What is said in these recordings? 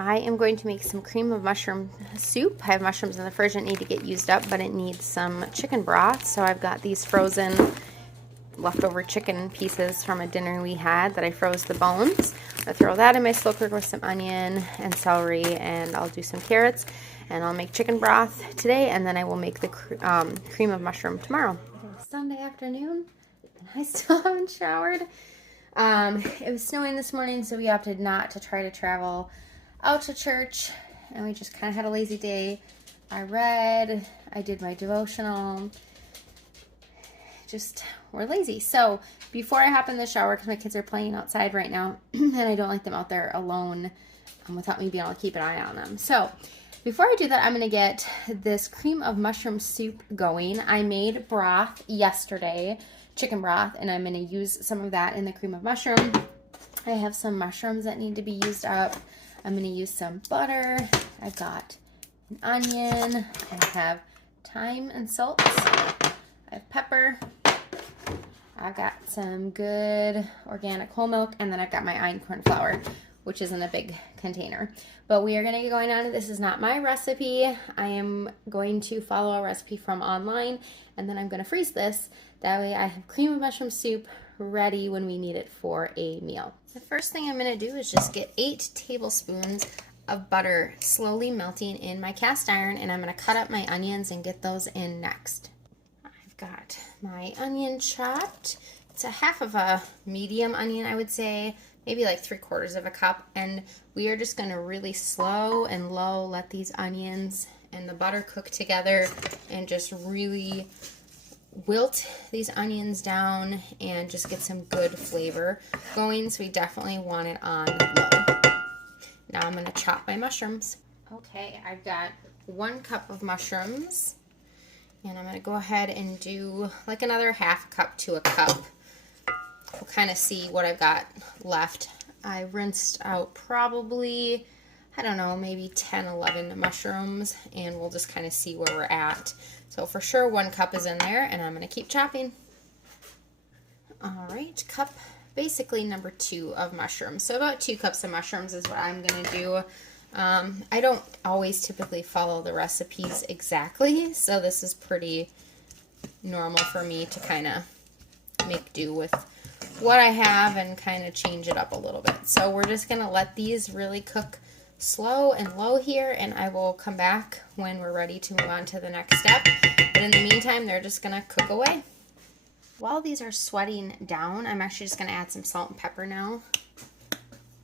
I am going to make some cream of mushroom soup. I have mushrooms in the fridge that need to get used up, but it needs some chicken broth. So I've got these frozen leftover chicken pieces from a dinner we had that I froze the bones. I'll throw that in my slow cooker with some onion and celery, and I'll do some carrots, and I'll make chicken broth today, and then I will make the cream of mushroom tomorrow. It's Sunday afternoon, and I still haven't showered. It was snowing this morning, so we opted not to try to travel out to church, and we just kind of had a lazy day. I read, I did my devotional, just we're lazy. So before I hop in the shower, because my kids are playing outside right now, and I don't like them out there alone without me being able to keep an eye on them. So before I do that, I'm going to get this cream of mushroom soup going. I made broth yesterday, chicken broth, and I'm going to use some of that in the cream of mushroom. I have some mushrooms that need to be used up. I'm going to use some butter. I've got an onion. I have thyme and salt. I have pepper. I've got some good organic whole milk, and then I've got my einkorn flour, which is in a big container. But we are going to get going on it. This is not my recipe. I am going to follow a recipe from online, and then I'm going to freeze this. That way I have cream of mushroom soup ready when we need it for a meal. The first thing I'm going to do is just get 8 tablespoons of butter slowly melting in my cast iron, and I'm going to cut up my onions and get those in next. I've got my onion chopped. It's a half of a medium onion, I would say, maybe like 3/4 of a cup, and we are just going to really slow and low let these onions and the butter cook together and just really wilt these onions down and just get some good flavor going. So we definitely want it on low. Now I'm going to chop my mushrooms. Okay, I've got 1 cup of mushrooms, and I'm going to go ahead and do like another half cup to a cup. We'll kind of see what I've got left. I rinsed out probably, I don't know, maybe 10, 11 mushrooms, and we'll just kind of see where we're at. So for sure 1 cup is in there, and I'm going to keep chopping. All right, cup basically number 2 of mushrooms. So about 2 cups of mushrooms is what I'm going to do. I don't always typically follow the recipes exactly, so this is pretty normal for me to kind of make do with what I have and kind of change it up a little bit. So we're just going to let these really cook slow and low here, and I will come back when we're ready to move on to the next step. But in the meantime, they're just going to cook away. While these are sweating down, I'm actually just going to add some salt and pepper now.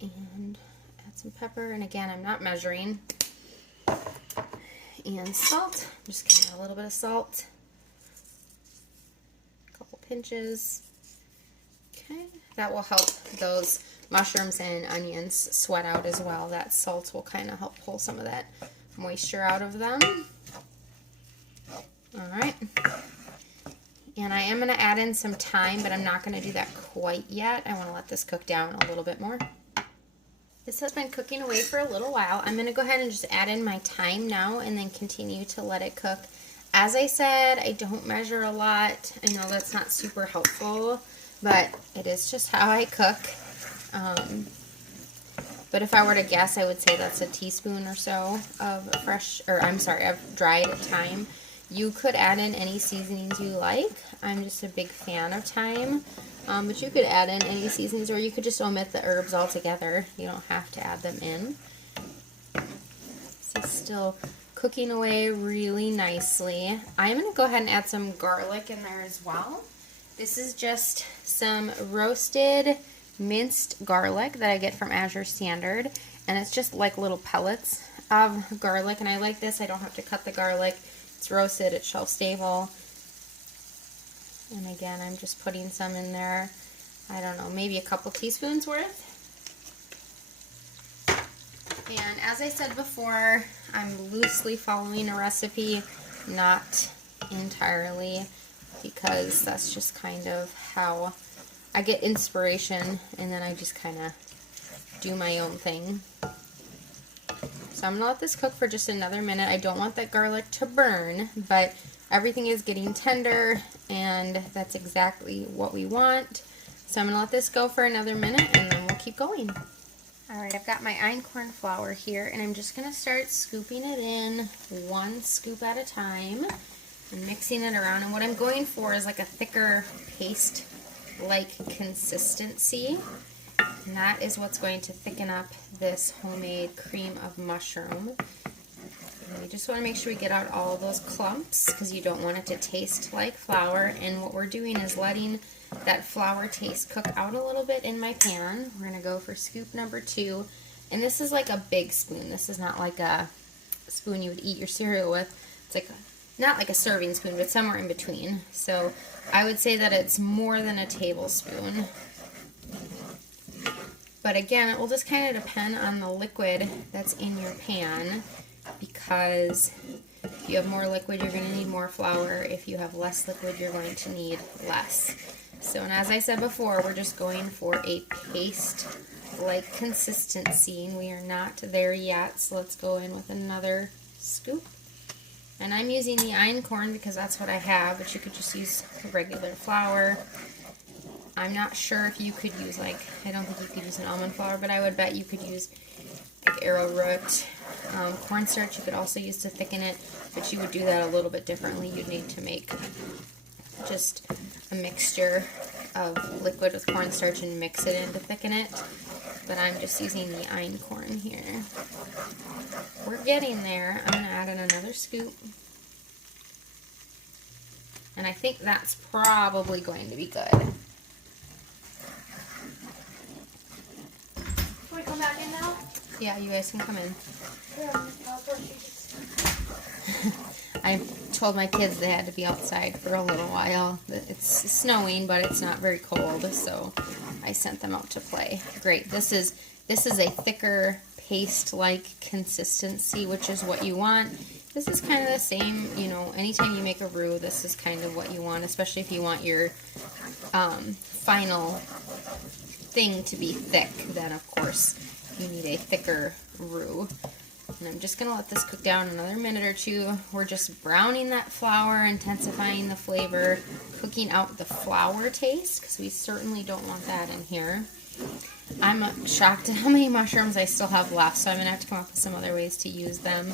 And add some pepper, and again, I'm not measuring. And salt, I'm just going to add a little bit of salt. A couple pinches. Okay, that will help those mushrooms and onions sweat out as well. That salt will kind of help pull some of that moisture out of them. All right. And I am going to add in some thyme, but I'm not going to do that quite yet. I want to let this cook down a little bit more. This has been cooking away for a little while. I'm going to go ahead and just add in my thyme now and then continue to let it cook. As I said, I don't measure a lot. I know that's not super helpful, but it is just how I cook. But if I were to guess, I would say that's a teaspoon or so of of dried thyme. You could add in any seasonings you like. I'm just a big fan of thyme. But you could add in any seasonings, or you could just omit the herbs altogether. You don't have to add them in. This is still cooking away really nicely. I'm going to go ahead and add some garlic in there as well. This is just some roasted minced garlic that I get from Azure Standard, and it's just like little pellets of garlic, and I like this. I don't have to cut the garlic. It's roasted, it's shelf stable. And again, I'm just putting some in there. I don't know, maybe a couple teaspoons worth. And as I said before, I'm loosely following a recipe, not entirely, because that's just kind of how I get inspiration, and then I just kind of do my own thing. So I'm going to let this cook for just another minute. I don't want that garlic to burn, but everything is getting tender, and that's exactly what we want. So I'm going to let this go for another minute, and then we'll keep going. All right, I've got my einkorn flour here, and I'm just going to start scooping it in 1 scoop at a time and mixing it around. And what I'm going for is like a thicker paste-like consistency. And that is what's going to thicken up this homemade cream of mushroom. And we just want to make sure we get out all those clumps because you don't want it to taste like flour. And what we're doing is letting that flour taste cook out a little bit in my pan. We're going to go for scoop number 2. And this is like a big spoon. This is not like a spoon you would eat your cereal with. It's like not like a serving spoon, but somewhere in between. So I would say that it's more than a tablespoon. But again, it will just kind of depend on the liquid that's in your pan, because if you have more liquid, you're going to need more flour. If you have less liquid, you're going to need less. So, and as I said before, we're just going for a paste-like consistency, and we are not there yet, so let's go in with another scoop. And I'm using the einkorn because that's what I have, but you could just use regular flour. I'm not sure if you could use, like, I don't think you could use an almond flour, but I would bet you could use like arrowroot. Cornstarch you could also use to thicken it, but you would do that a little bit differently. You'd need to make just a mixture of liquid with cornstarch and mix it in to thicken it. But I'm just using the einkorn here. We're getting there. I'm going to add in another scoop. And I think that's probably going to be good. Can we come back in now? Yeah, you guys can come in. Yeah, I told my kids they had to be outside for a little while. It's snowing, but it's not very cold, so I sent them out to play. Great. This is a thicker paste-like consistency, which is what you want. This is kind of the same, you know, anytime you make a roux, this is kind of what you want, especially if you want your final thing to be thick. Then, of course, you need a thicker roux. And I'm just going to let this cook down another minute or two. We're just browning that flour, intensifying the flavor, cooking out the flour taste, because we certainly don't want that in here. I'm shocked at how many mushrooms I still have left, so I'm going to have to come up with some other ways to use them.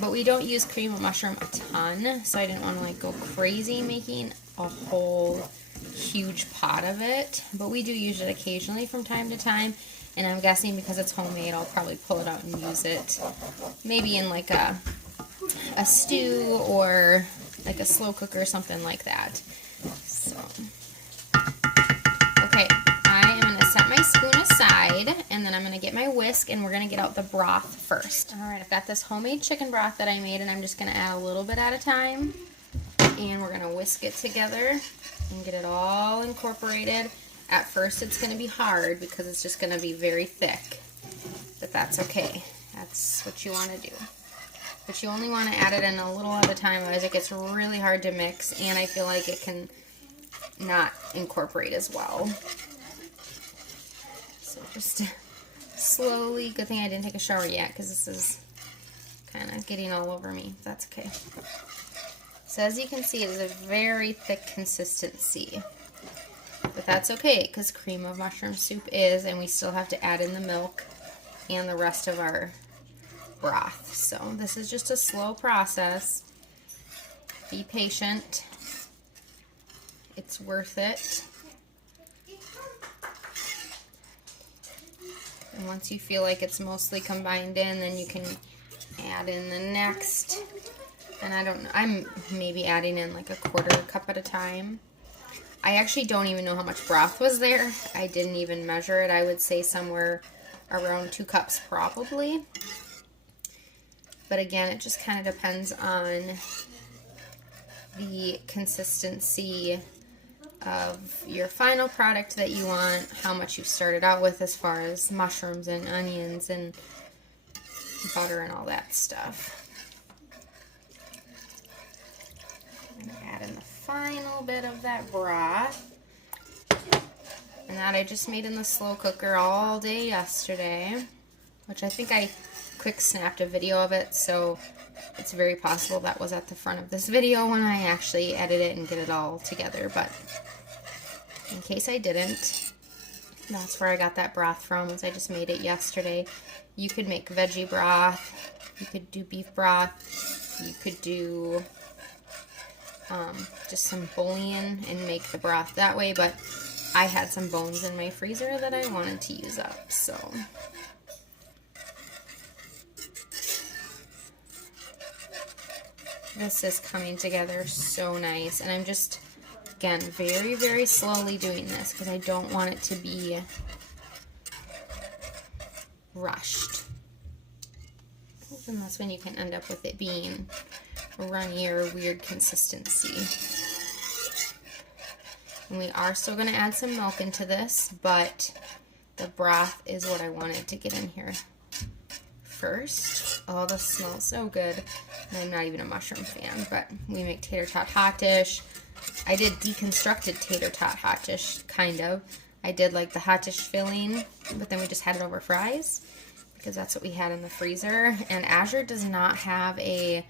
But we don't use cream of mushroom a ton, so I didn't want to like go crazy making a whole huge pot of it. But we do use it occasionally from time to time. And I'm guessing because it's homemade, I'll probably pull it out and use it maybe in like a stew or like a slow cooker or something like that. So, okay, I am going to set my spoon aside, and then I'm going to get my whisk, and we're going to get out the broth first. All right, I've got this homemade chicken broth that I made, and I'm just going to add a little bit at a time. And we're going to whisk it together and get it all incorporated. At first it's going to be hard because it's just going to be very thick, but that's okay. That's what you want to do. But you only want to add it in a little at a time, otherwise it gets really hard to mix, and I feel like it can not incorporate as well. So just slowly, good thing I didn't take a shower yet because this is kind of getting all over me. That's okay. So as you can see, it is a very thick consistency. But that's okay, because cream of mushroom soup is, and we still have to add in the milk and the rest of our broth. So this is just a slow process. Be patient. It's worth it. And once you feel like it's mostly combined in, then you can add in the next. And I don't know, I'm maybe adding in like a quarter cup at a time. I actually don't even know how much broth was there. I didn't even measure it. I would say somewhere around 2 cups probably. But again, it just kind of depends on the consistency of your final product that you want, how much you've started out with as far as mushrooms and onions and butter and all that stuff. I'm going to add in the final bit of that broth. And that I just made in the slow cooker all day yesterday, which I think I quick snapped a video of it, so it's very possible that was at the front of this video when I actually edit it and get it all together, but in case I didn't, That's where I got that broth from, was I just made it yesterday. You could make veggie broth, you could do beef broth, you could do just some bouillon and make the broth that way, but I had some bones in my freezer that I wanted to use up, so. This is coming together so nice, and I'm just, again, very, very slowly doing this because I don't want it to be rushed. And that's when you can end up with it being runny or weird consistency. And we are still going to add some milk into this, but the broth is what I wanted to get in here first. Oh, this smells so good. And I'm not even a mushroom fan, but we make tater tot hot dish. I did deconstructed tater tot hot dish, kind of. I did like the hot dish filling, but then we just had it over fries because that's what we had in the freezer. And Azure does not have a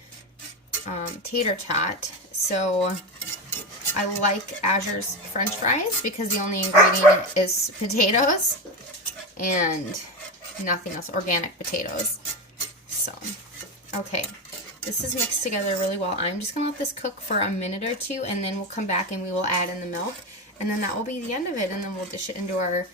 tater tot, so I like Azure's French fries because the only ingredient is potatoes and nothing else, organic potatoes. So, okay, this is mixed together really well. I'm just going to let this cook for a minute or two, and then we'll come back and we will add in the milk, and then that will be the end of it, and then we'll dish it into our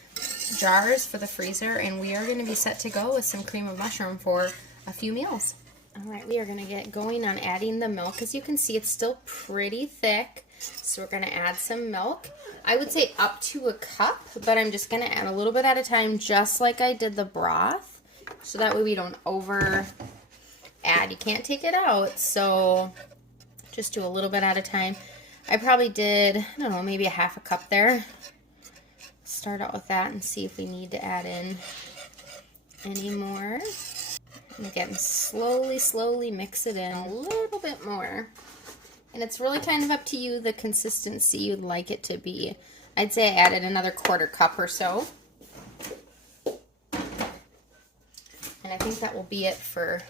jars for the freezer, and we are going to be set to go with some cream of mushroom for a few meals. All right, we are going to get going on adding the milk. As you can see, it's still pretty thick, so we're going to add some milk. I would say up to a cup, but I'm just going to add a little bit at a time, just like I did the broth, so that way we don't over add. You can't take it out, so just do a little bit at a time. I probably did, I don't know, maybe a half a cup there. Start out with that and see if we need to add in any more. And again, slowly mix it in a little bit more. And it's really kind of up to you, the consistency you'd like it to be. I'd say I added another quarter cup or so. And I think that will be it for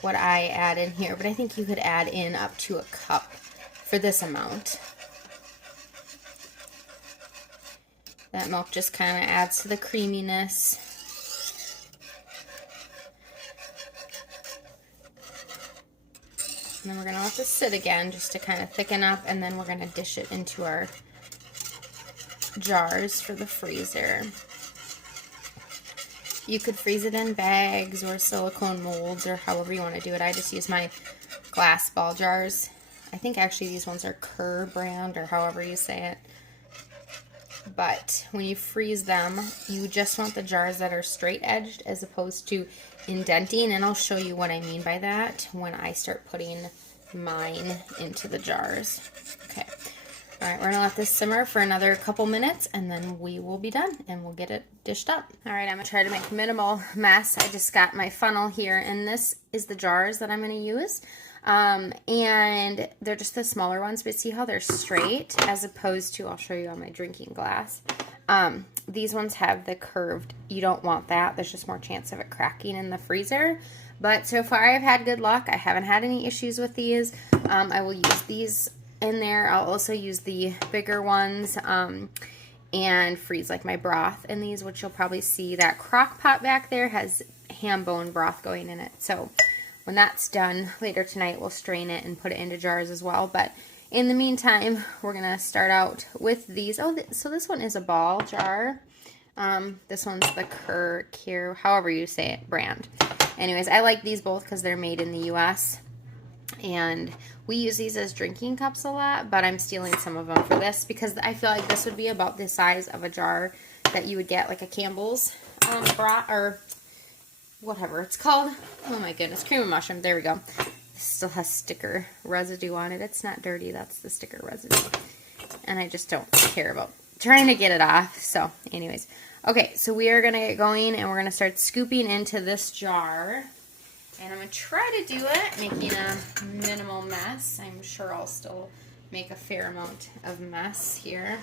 what I add in here. But I think you could add in up to a cup for this amount. That milk just kind of adds to the creaminess. And then we're going to let this sit again just to kind of thicken up, and then we're going to dish it into our jars for the freezer. You could freeze it in bags or silicone molds or however you want to do it. I just use my glass ball jars. I think actually these ones are Kerr brand or however you say it. But when you freeze them, you just want the jars that are straight edged as opposed to indenting, and I'll show you what I mean by that when I start putting mine into the jars. Okay. All right, we're gonna let this simmer for another couple minutes, and then we will be done and we'll get it dished up. All right, I'm gonna try to make minimal mess. I just got my funnel here, and this is the jars that I'm gonna use. And they're just the smaller ones, but see how they're straight as opposed to, I'll show you on my drinking glass. These ones have the curved, you don't want that. There's just more chance of it cracking in the freezer. But so far I've had good luck. I haven't had any issues with these. I will use these in there. I'll also use the bigger ones and freeze like my broth in these, which you'll probably see that crock pot back there has ham bone broth going in it. So when that's done later tonight, we'll strain it and put it into jars as well. But in the meantime, we're going to start out with these. Oh, so this one is a ball jar. This one's the Kerr, however you say it, brand. Anyways, I like these both because they're made in the U.S. And we use these as drinking cups a lot, but I'm stealing some of them for this because I feel like this would be about the size of a jar that you would get like a Campbell's broth or whatever it's called. Oh my goodness, cream of mushroom. There we go. This still has sticker residue on it. It's not dirty. That's the sticker residue. And I just don't care about trying to get it off. So anyways. Okay, so we are going to get going and we're going to start scooping into this jar. And I'm going to try to do it, making a minimal mess. I'm sure I'll still make a fair amount of mess here.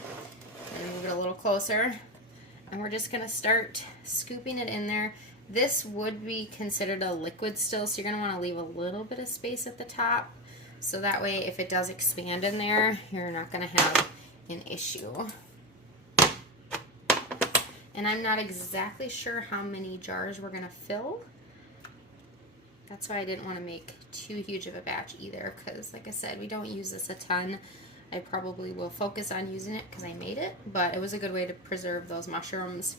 And move it a little closer. And we're just going to start scooping it in there. This would be considered a liquid still, so you're going to want to leave a little bit of space at the top. So that way, if it does expand in there, you're not going to have an issue. And I'm not exactly sure how many jars we're gonna fill. That's why I didn't want to make too huge of a batch either, because like I said, we don't use this a ton. I probably will focus on using it because I made it, but it was a good way to preserve those mushrooms.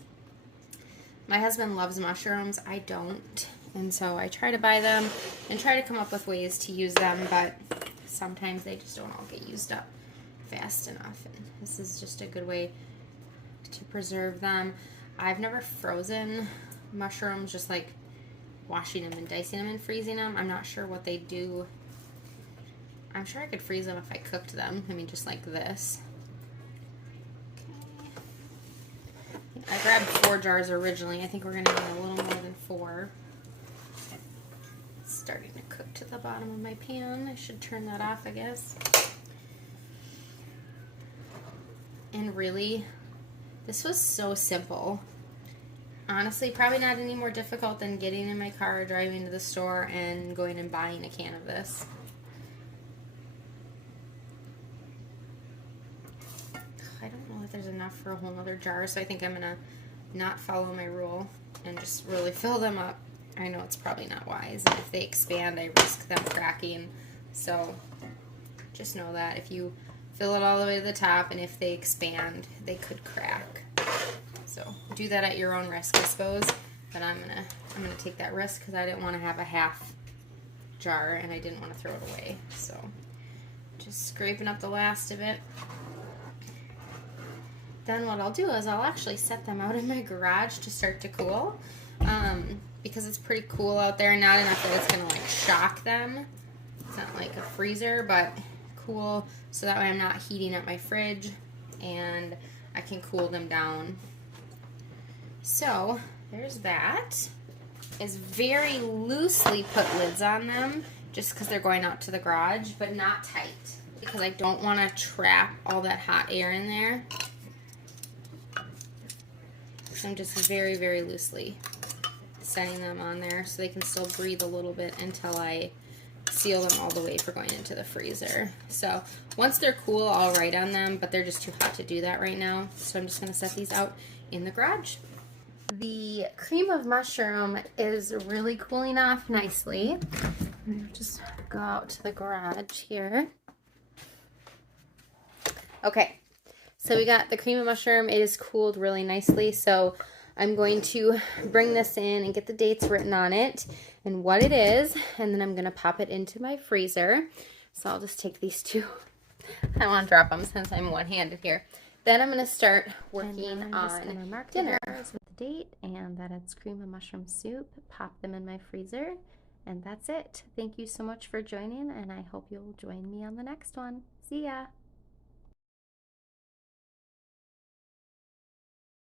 My husband loves mushrooms, I don't, and so I try to buy them and try to come up with ways to use them, but sometimes they just don't all get used up fast enough, and this is just a good way to preserve them. I've never frozen mushrooms, just like washing them and dicing them and freezing them. I'm not sure what they do. I'm sure I could freeze them if I cooked them. I mean, just like this. I grabbed 4 jars originally. I think we're going to need a little more than 4. It's starting to cook to the bottom of my pan. I should turn that off, I guess. And really, this was so simple. Honestly, probably not any more difficult than getting in my car, driving to the store, and going and buying a can of this. I don't know if there's enough for a whole other jar, so I think I'm going to not follow my rule and just really fill them up. I know it's probably not wise, and if they expand, I risk them cracking. So just know that if you fill it all the way to the top, and if they expand, they could crack. So do that at your own risk, I suppose. But I'm gonna take that risk because I didn't want to have a half jar and I didn't want to throw it away. So just scraping up the last of it. Then what I'll do is I'll actually set them out in my garage to start to cool, because it's pretty cool out there. Not enough that it's gonna like shock them. It's not like a freezer, but cool, so that way I'm not heating up my fridge and I can cool them down. So there's that. Is very loosely put lids on them just because they're going out to the garage, but not tight because I don't want to trap all that hot air in there. So I'm just very, very loosely setting them on there so they can still breathe a little bit until I seal them all the way for going into the freezer. So once they're cool, I'll write on them, but they're just too hot to do that right now. So I'm just going to set these out in the garage. The cream of mushroom is really cooling off nicely. Just go out to the garage here. Okay, so we got the cream of mushroom. It is cooled really nicely, so I'm going to bring this in and get the dates written on it and what it is, and then I'm going to pop it into my freezer. So I'll just take these two. I don't want to drop them since I'm one-handed here. Then I'm going to start working on mark dinner. with the date and that it's cream of mushroom soup. Pop them in my freezer, and that's it. Thank you so much for joining, and I hope you'll join me on the next one. See ya!